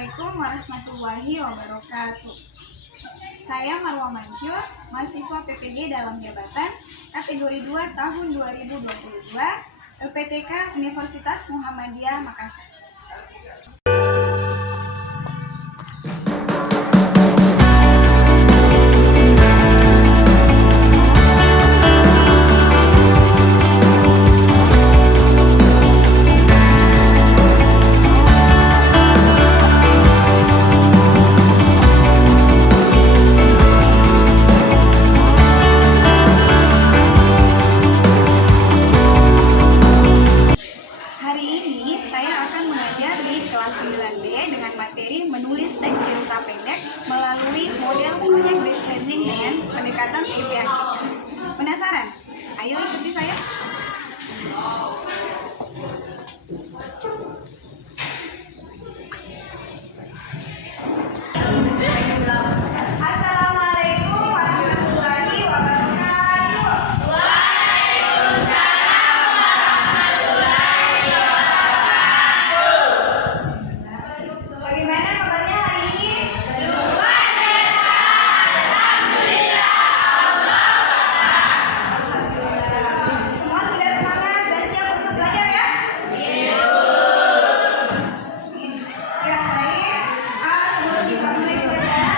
Assalamualaikum warahmatullahi wabarakatuh. Saya Marwa Mansyur, mahasiswa PPG dalam jabatan kategori 2 tahun 2022 LPTK Universitas Muhammadiyah Makassar. Hari ini saya akan mengajar di kelas 9B dengan materi menulis teks cerita pendek melalui model project based learning dengan pendekatan TPAC. Penasaran? Ayo ikuti saya. Assalamualaikum warahmatullahi wabarakatuh. Bagaimana kabarnya hari ini? Alhamdulillah. Semua sudah semangat dan siap untuk belajar ya? Ya, baik. Sebelum kita mulai belajar,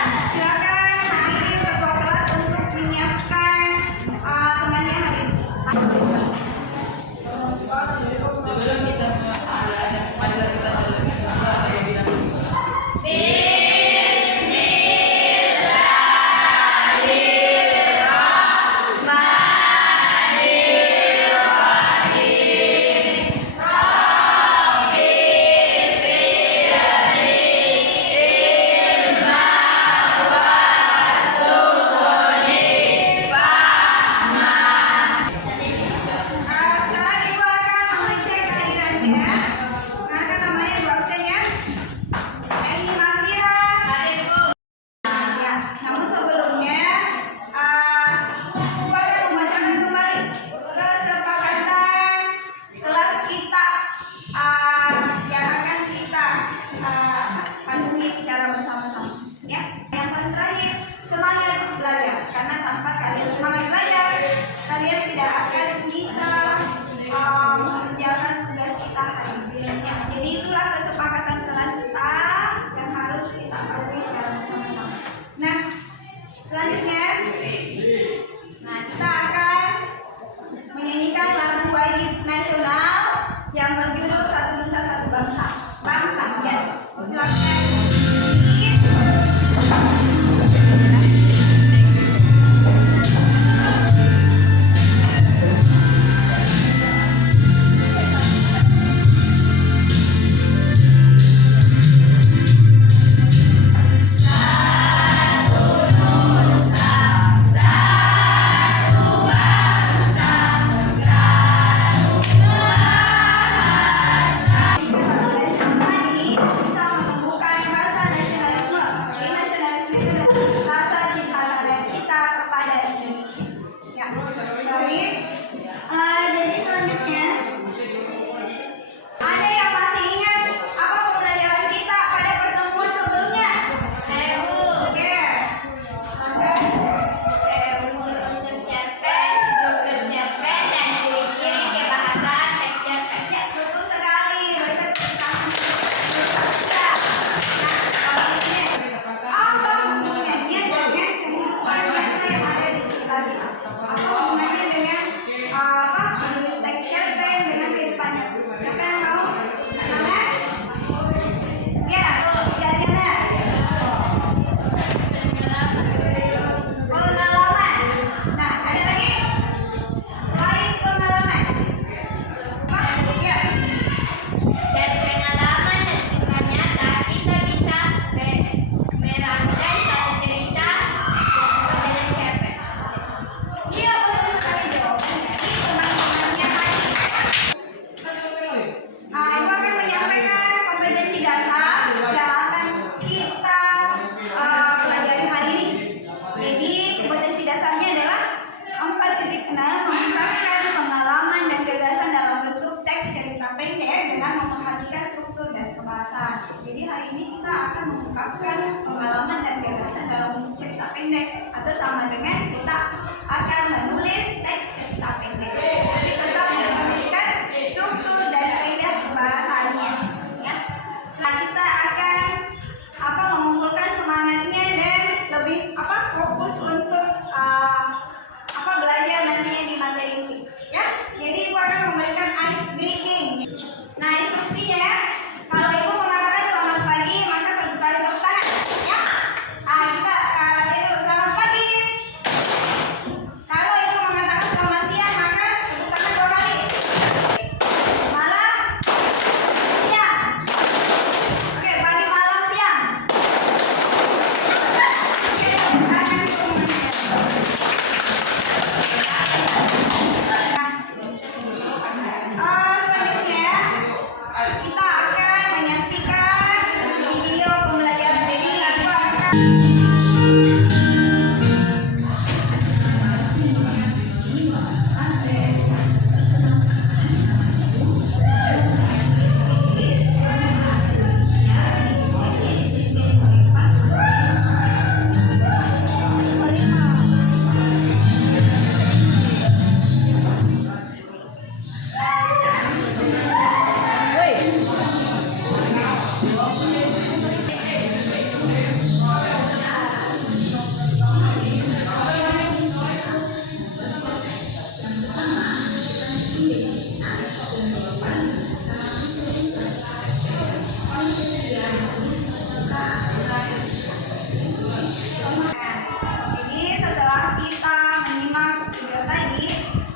Jadi setelah kita menyimak video tadi,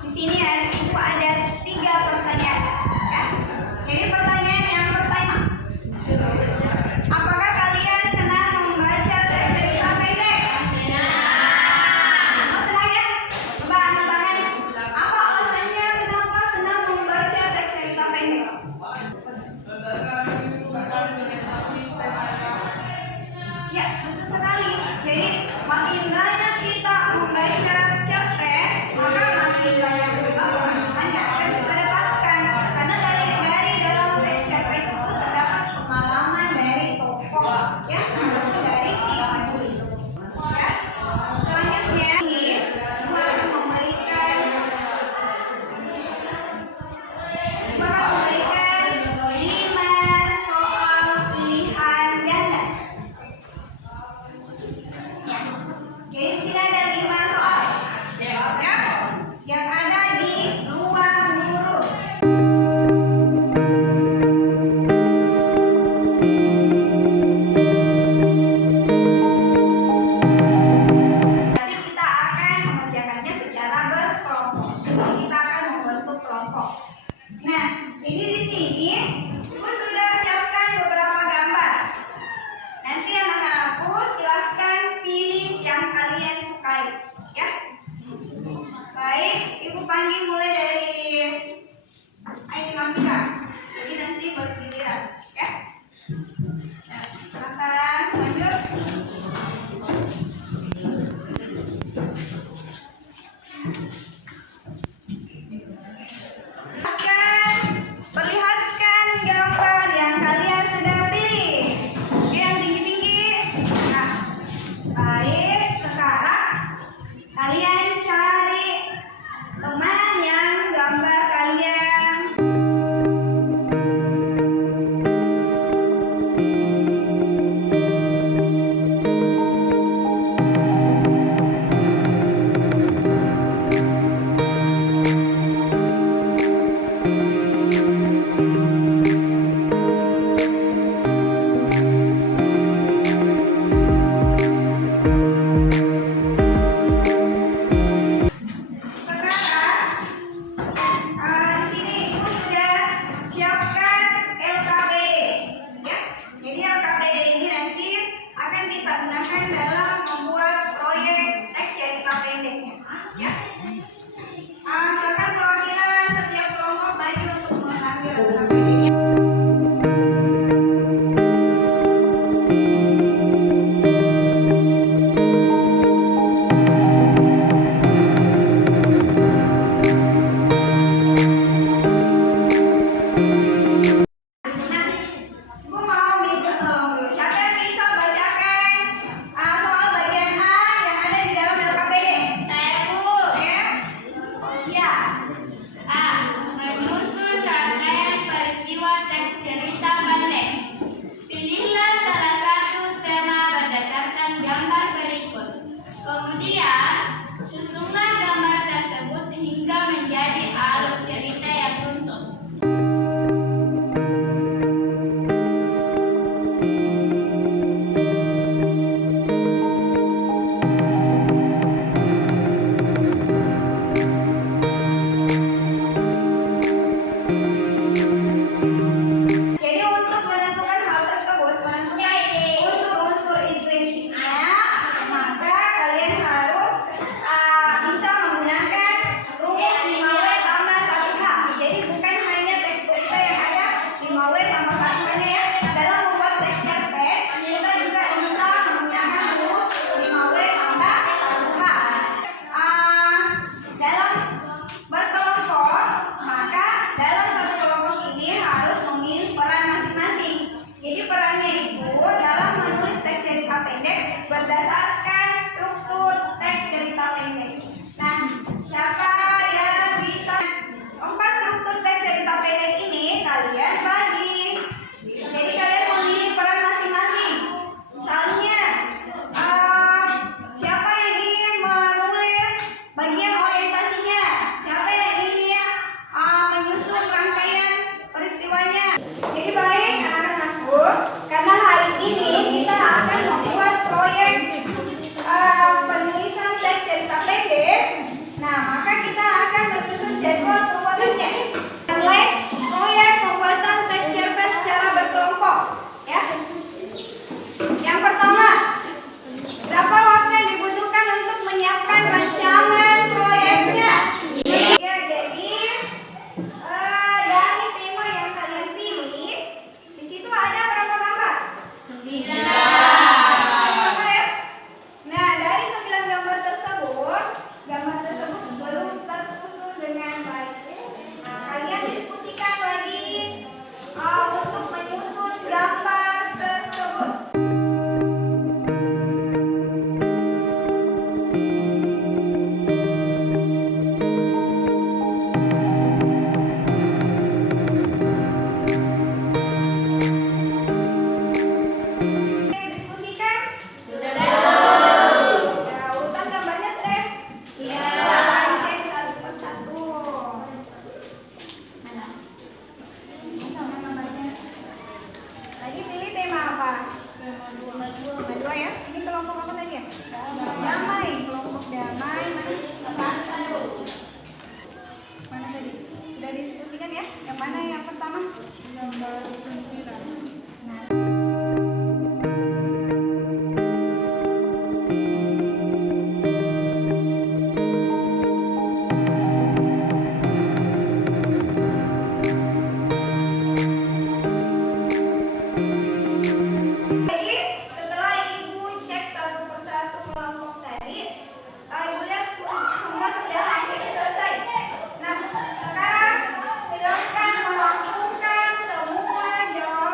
di sini ya itu ada 3 pertanyaan. Ya. Jadi pertanyaan yang pertama, apakah kalian senang membaca teks cerita pendek? Senang. Oh, senang ya? Coba angkat tangan. Apa alasannya kenapa senang membaca teks cerita pendek? Ya, betul sekali. Jadi makin banyak kita membaca cerpen, maka makin banyak juga pengalaman yang akan kita dapatkan. Karena dari dalam teks cerpen itu terdapat pengalaman dari tokoh, ya, ataupun dari si penulis. Ya. Selanjutnya ini Ibu akan memberikan 5 soal pilihan ganda. Jadi di sini ada 5 soal, ya, yang ada di ruang guru. Nanti kita akan mengerjakannya secara berkelompok. Jadi kita akan membentuk kelompok. Nah, ini di sini Ibu sudah siapkan beberapa gambar. Nanti anak-anakku silahkan pilih yang kalian sukai, ya. Baik, Ibu panggil mulai dari Aini Mamika. Jadi nanti bergiliran, ya. Nah, silakan lanjut. Perlihatkan gambar yang kalian sudah pilih. Oke, yang tinggi-tinggi. Nah, baik, sekarang kalian cari teman yang gambar kalian. Soal berdasarkan struktur teks cerita pendek. Nah, siapa yang bisa? 4 struktur teks cerita pendek ini kalian bagi. Jadi kalian memilih peran masing-masing. Misalnya, siapa yang ingin menulis bagian orientasinya? Siapa yang ingin menyusun rangkaian peristiwanya? Jadi baik anak-anakku, karena hari ini kita akan membuat proyek penulisan teks cerita pendek. Nah, maka kita akan menyusun jadwal pembuatannya. Mulai proyek pembuatan teks cerpen secara berkelompok. Ya. Yang pertama, berapa waktu yang dibutuhkan untuk menyiapkan rancangan proyeknya? Ya, jadi dari tema yang kalian pilih, di situ ada berapa gambar? 9 gambar ya. Nah, dari 9 gambar tersebut belum tersusun dengan baik. Nah, kalian diskusikan lagi untuk menyusun gambar tersebut. Diskusikan? Sudah. Urutan gambarnya sudah? Iya. Cek satu persatu. Mana? Mana gambarnya? Tadi pilih tema apa? Tema 2 ya? Ini kelompok apa tadi ya? Damai. Kelompok damai. Mana tadi? Sudah diskusikan ya? Yang mana yang pertama? Gambar 9. Jadi setelah ibu cek satu persatu kelompok tadi, ibu lihat semua sudah hampir selesai. Nah, sekarang silakan merampungkan semua jawaban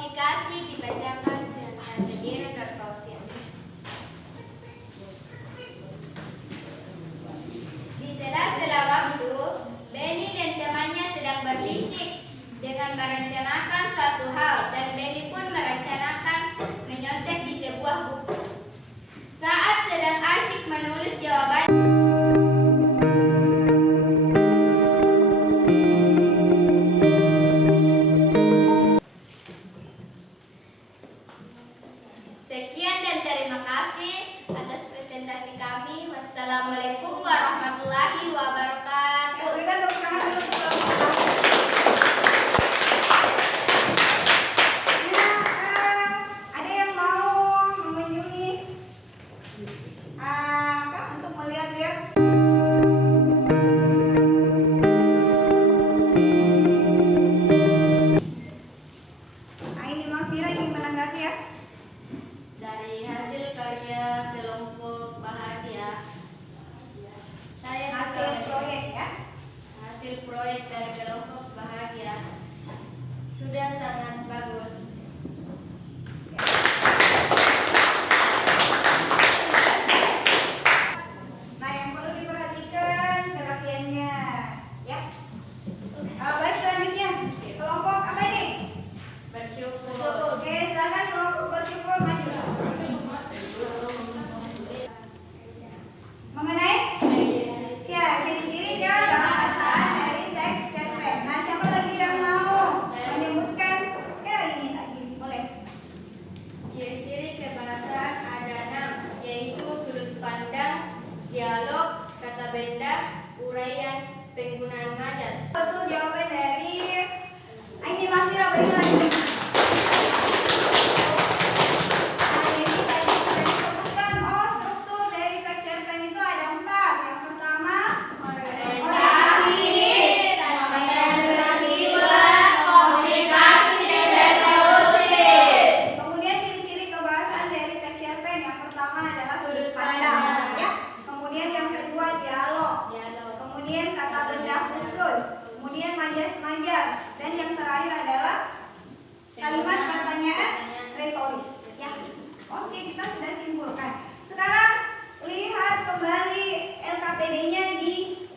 komunikasi dibacakan dengan bahasa diri tertausiah. Di sela-sela waktu, Benny dan temannya sedang berbisik dengan merencanakan suatu hal, dan Benny pun merencanakan menyontek di sebuah buku. Saat sedang asyik menulis jawaban, sekian dan terima kasih atas presentasi kami. Wassalamualaikum warahmatullahi wabarakatuh. Berikan tepuk tangan dulu untuk kelompok. Ada yang mau mengunjungi untuk melihat ya? Ini Mak Mira ingin menanggapi ya? Dari hasil karya kelompok bahagia, saya Hasil proyek ya? hasil proyek dari kelompok bahagia sudah sangat bagus. Nah, yang perlu diperhatikan kerapiannya ya. Baik, selanjutnya kelompok apa ini? Bersyukur. Oke, silakan kelompok bersyukur maju. Mengenai ya ciri-ciri kebahasaan dari teks cerpen. Nah, siapa lagi yang mau menyebutkan? Ya ini lagi, boleh. Ciri-ciri kebahasaan ada 6, yaitu sudut pandang, dialog, kata benda, uraian, penggunaan majas. Betul jawaban dari ini Mas Mira, berikan lagi. Nah, ini tadi sudah disebutkan. Oh, struktur dari teks cerpen itu ada 4. Yang pertama, orientasi, kemudian ciri-ciri kebahasaan dari teks cerpen. Yang pertama adalah sudut pandang, ya. Kemudian yang kedua dialog. Kemudian kata benda khusus. Kemudian majas-majas. Dan yang terakhir adalah kalimat pertanyaan retoris. Ya. Oke, kita sudah simpulkan. Sekarang lihat kembali LKPD-nya di